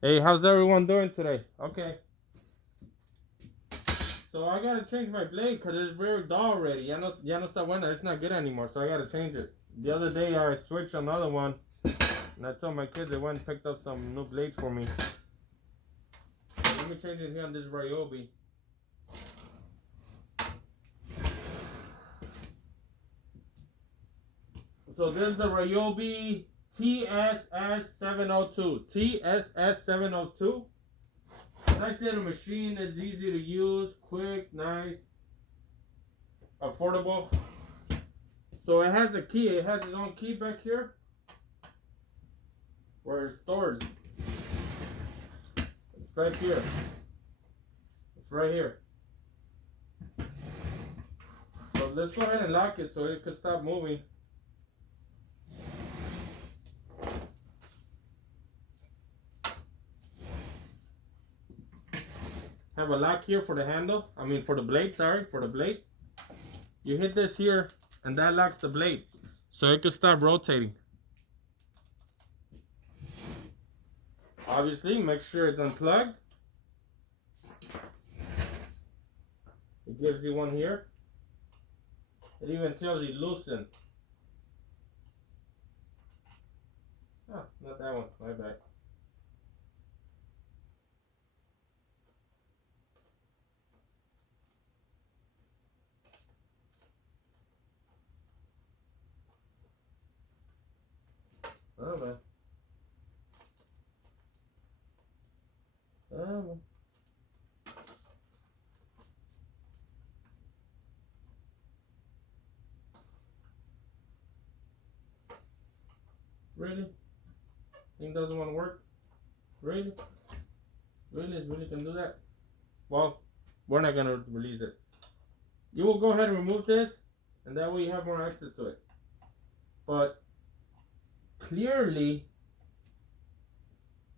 Hey, how's everyone doing today? Okay. So I gotta change my blade because it's very dull already. Ya no está buena. It's not good anymore. So I gotta change it. The other day I switched another one, and I told my kids they went and picked up some new blades for me. Let me change it here on this RYOBI. So this is the RYOBI TSS702. TSS702. Nice little machine. It's easy to use, quick, nice, affordable. So it has a key. It has its own key back here where it stores. It's back here. It's right here. So let's go ahead and lock it so it can stop moving. Have a lock here for the handle. I mean for the blade, sorry, for the blade. You hit this here and that locks the blade. So it can stop rotating. Obviously, make sure it's unplugged. It gives you one here. It even tells you loosen. Oh, not that one. My bad. Oh man. Oh man. Really? Thing doesn't want to work? Really? Really can do that? Well, we're not gonna release it. You will go ahead and remove this, and that way you have more access to it. But clearly,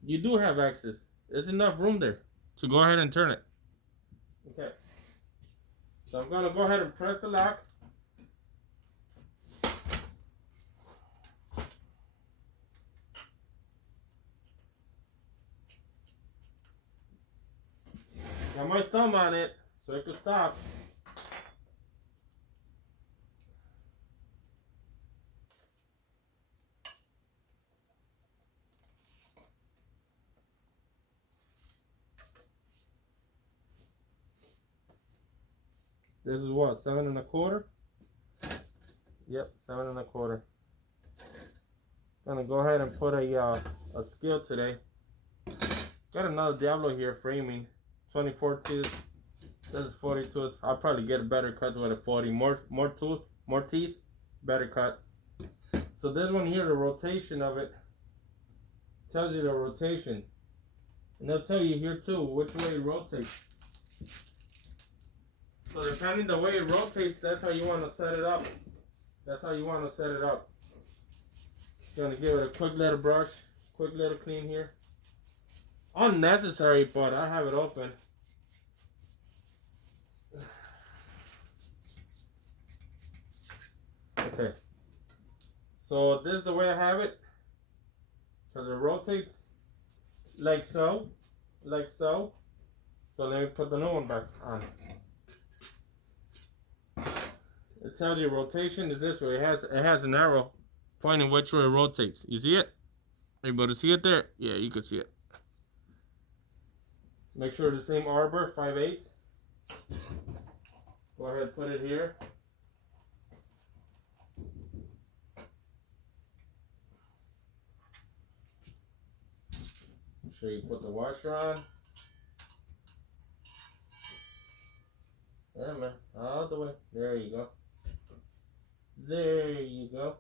you do have access. There's enough room there to go ahead and turn it. Okay. So I'm gonna go ahead and press the lock. Got my thumb on it so it can stop. This is what, 7 1/4? Yep, 7 1/4. Gonna go ahead and put a scale today. Got another Diablo here framing, 24 tooth. This is 40 tooth. I'll probably get a better cut with a 40. More tooth, more teeth, better cut. So this one here, the rotation of it tells you the rotation, and they'll tell you here too which way it rotates. So depending the way it rotates, that's how you want to set it up. That's how you want to set it up. Gonna give it a quick little brush, quick little clean here. Unnecessary, but I have it open. Okay. So this is the way I have it. Because it rotates like so. Like so. So let me put the new one back on. It tells you rotation is this way. It has an arrow pointing which way it rotates. You see it? Everybody see it there? Yeah, you can see it. Make sure it's the same arbor, 5/8. Go ahead, put it here. Make sure you put the washer on. Yeah, man, all the way. There you go. There you go.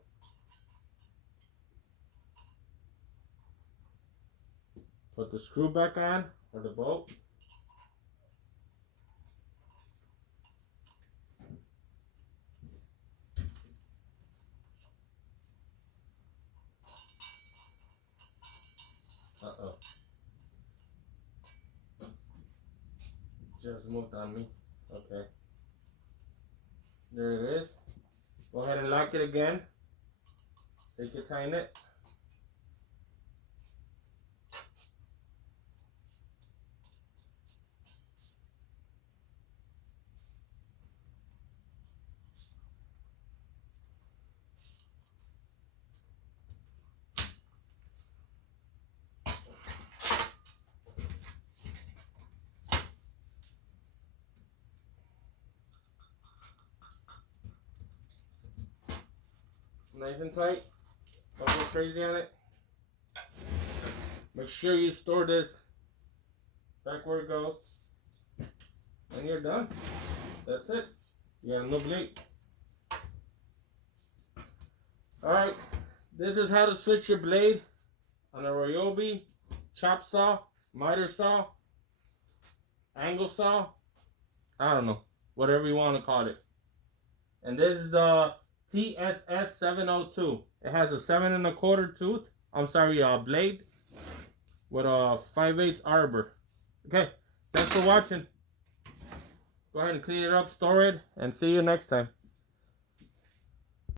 Put the screw back on, or the bolt. Uh-oh. Just moved on me. Okay. There it is. Go ahead and lock it again. Take your time it. Nice and tight. Don't go crazy on it. Make sure you store this back where it goes. And you're done. That's it. You got a new blade. Alright. This is how to switch your blade on a RYOBI chop saw, miter saw, angle saw. I don't know. Whatever you want to call it. And this is the TSS 702. It has a 7 1/4 tooth. I'm sorry, blade with a 5/8 arbor. Okay, thanks for watching. Go ahead and clean it up, store it, and see you next time.